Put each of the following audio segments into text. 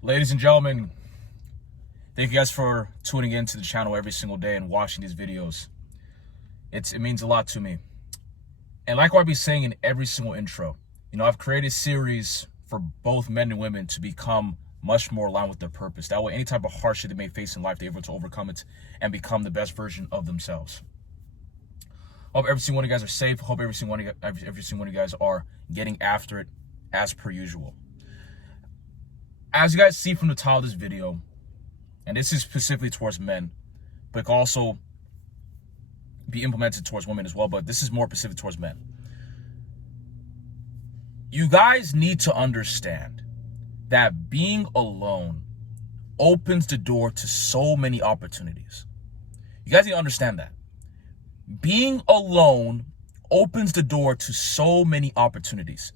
Ladies and gentlemen, thank you guys for tuning in to the channel every single day and watching these videos. It means a lot to me. And like what I'll be saying in every single intro, I've created a series for both men and women to become much more aligned with their purpose. That way, any type of hardship they may face in life, they're able to overcome it and become the best version of themselves. Hope every single one of you guys are safe. Hope every single one of you guys are getting after it as per usual. As you guys see from the title of this video, and this is specifically towards men, but it can also be implemented towards women as well, but this is more specific towards men. You guys need to understand that being alone opens the door to so many opportunities. You guys need to understand that. Being alone opens the door to so many opportunities.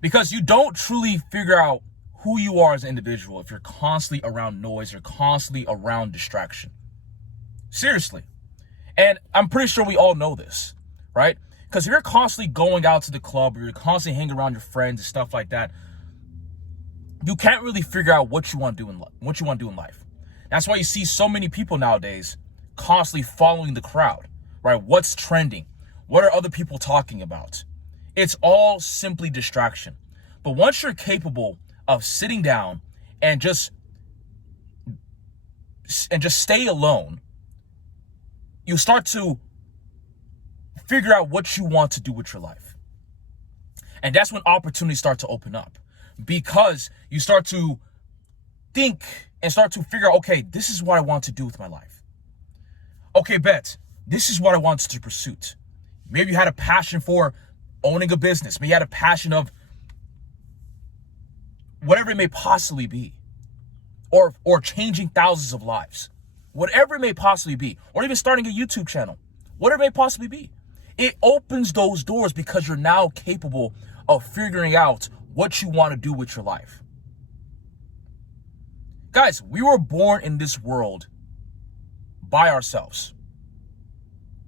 Because you don't truly figure out who you are as an individual if you're constantly around noise, you're constantly around distraction. Seriously. And I'm pretty sure we all know this, right? Because if you're constantly going out to the club or you're constantly hanging around your friends and stuff like that, you can't really figure out what you want to do in life. That's why you see so many people nowadays constantly following the crowd, right? What's trending? What are other people talking about? It's all simply distraction. But once you're capable of sitting down and just stay alone, you start to figure out what you want to do with your life. And that's when opportunities start to open up, because you start to think and start to figure out, okay, this is what I want to do with my life. Okay, bet, this is what I want to pursue. Maybe you had a passion for owning a business. Maybe you had a passion of whatever it may possibly be, or changing thousands of lives, whatever it may possibly be, or even starting a YouTube channel, whatever it may possibly be. It opens those doors because you're now capable of figuring out what you want to do with your life. Guys, we were born in this world by ourselves.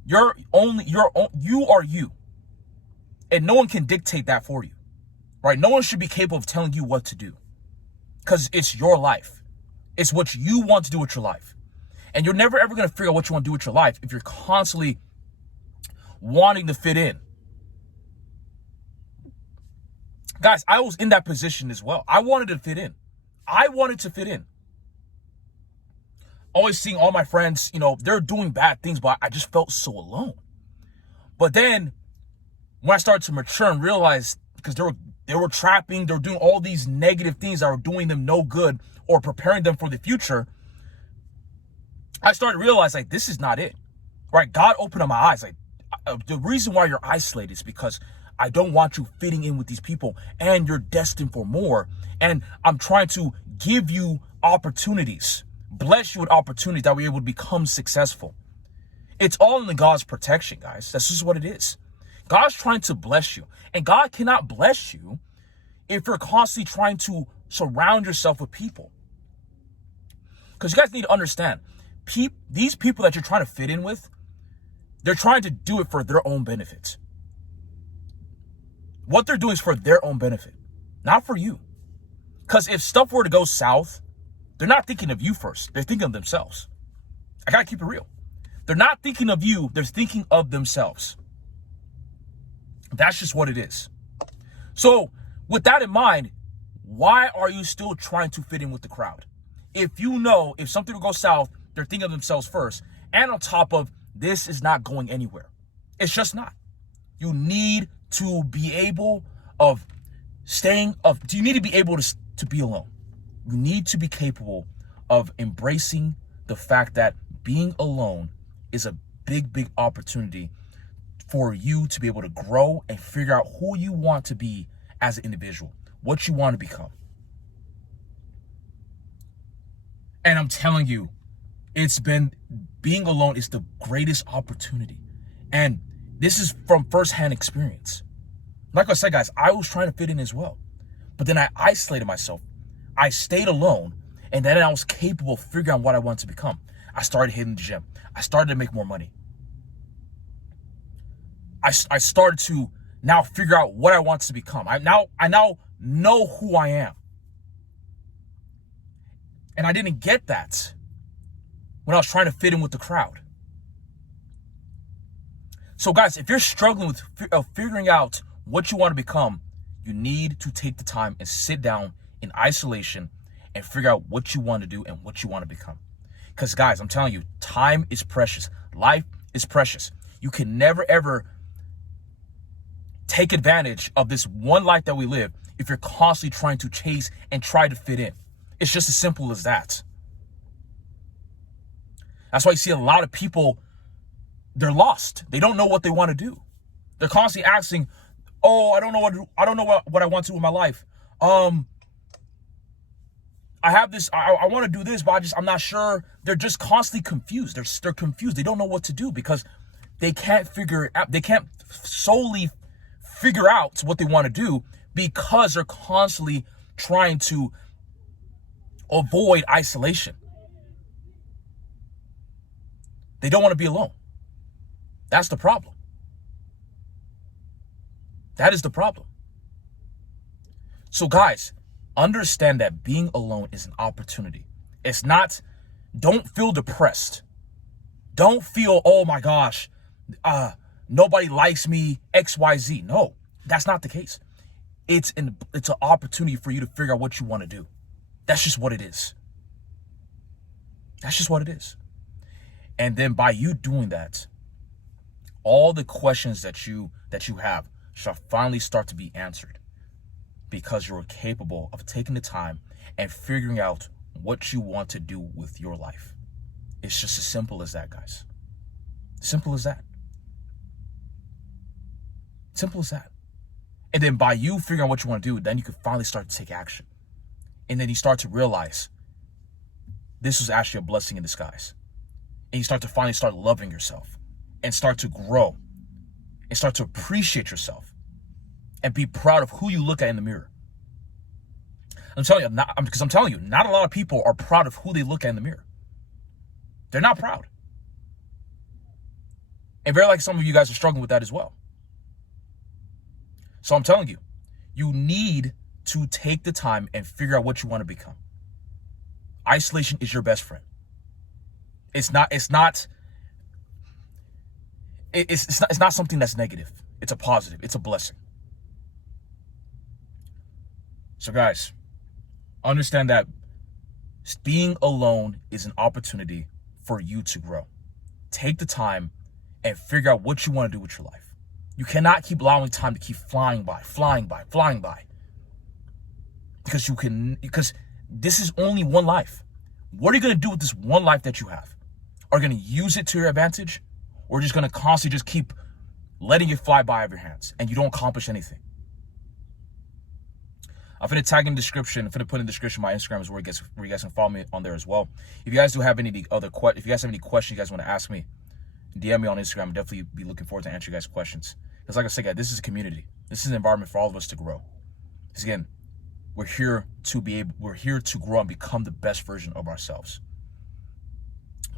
You are you. And no one can dictate that for you, right? No one should be capable of telling you what to do, because it's your life. It's what you want to do with your life. And you're never ever going to figure out what you want to do with your life if you're constantly wanting to fit in. Guys, I was in that position as well. I wanted to fit in. Always seeing all my friends, they're doing bad things, but I just felt so alone. But then when I started to mature and realize, because they were trapping, they were doing all these negative things that were doing them no good or preparing them for the future, I started to realize, this is not it, right? God opened up my eyes. The reason why you're isolated is because I don't want you fitting in with these people, and you're destined for more. And I'm trying to give you opportunities, bless you with opportunities that we're able to become successful. It's all in God's protection, guys. That's just what it is. God's trying to bless you, and God cannot bless you if you're constantly trying to surround yourself with people. Because you guys need to understand, these people that you're trying to fit in with, they're trying to do it for their own benefit. What they're doing is for their own benefit, not for you. Because if stuff were to go south, they're not thinking of you first. They're thinking of themselves. I got to keep it real. They're not thinking of you. They're thinking of themselves. That's just what it is. So with that in mind, why are you still trying to fit in with the crowd? If something will go south, they're thinking of themselves first. And on top of, this is not going anywhere. It's just not. You need to be able you need to be able to be alone. You need to be capable of embracing the fact that being alone is a big, big opportunity for you to be able to grow and figure out who you want to be as an individual, what you want to become. And I'm telling you, being alone is the greatest opportunity. And this is from firsthand experience. Like I said, guys, I was trying to fit in as well. But then I isolated myself. I stayed alone, and then I was capable of figuring out what I wanted to become. I started hitting the gym. I started to make more money. I started to now figure out what I wanted to become. I now know who I am. And I didn't get that when I was trying to fit in with the crowd. So guys, if you're struggling with figuring out what you want to become, you need to take the time and sit down in isolation and figure out what you want to do and what you want to become. Because guys, I'm telling you, time is precious. Life is precious. You can never, ever take advantage of this one life that we live if you're constantly trying to chase and try to fit in. It's just as simple as that. That's why you see a lot of people, they're lost. They don't know what they want to do. They're constantly asking, "Oh, I don't know what I want to do with my life. I have this, I want to do this, but I'm not sure." They're just constantly confused. They're confused. They don't know what to do because they can't figure it out. They can't solely figure out what they want to do because they're constantly trying to avoid isolation. They don't want to be alone. That's the problem. That is the problem. So guys, understand that being alone is an opportunity. It's not, don't feel depressed. Don't feel, "Oh my gosh, nobody likes me, XYZ. No, that's not the case. It's an opportunity for you to figure out what you want to do. That's just what it is. That's just what it is. And then by you doing that, all the questions that you have shall finally start to be answered because you're capable of taking the time and figuring out what you want to do with your life. It's just as simple as that, guys. Simple as that. Simple as that. And then by you figuring out what you want to do, then you can finally start to take action. And then you start to realize this was actually a blessing in disguise. And you start to finally start loving yourself and start to grow and start to appreciate yourself and be proud of who you look at in the mirror. I'm telling you, not a lot of people are proud of who they look at in the mirror. They're not proud. And very like some of you guys are struggling with that as well. So I'm telling you, you need to take the time and figure out what you want to become. Isolation is your best friend. It's not something that's negative. It's a positive. It's a blessing. So guys, understand that being alone is an opportunity for you to grow. Take the time and figure out what you want to do with your life. You cannot keep allowing time to keep flying by. Because this is only one life. What are you going to do with this one life that you have? Are you going to use it to your advantage? Or just going to constantly just keep letting it fly by out of your hands and you don't accomplish anything? I'm going to tag in the description. I'm going to put in the description my Instagram is where you guys can follow me on there as well. If you guys do have any other if you guys have any questions you guys want to ask me, DM me on Instagram. I'll definitely be looking forward to answering you guys' questions. Because like I said, guys, this is a community. This is an environment for all of us to grow. Because again, we're here to grow and become the best version of ourselves.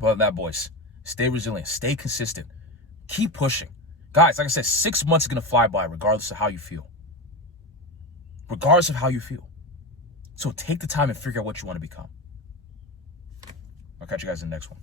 Well, that, boys, stay resilient, stay consistent, keep pushing. Guys, like I said, 6 months is going to fly by regardless of how you feel. Regardless of how you feel. So take the time and figure out what you want to become. I'll catch you guys in the next one.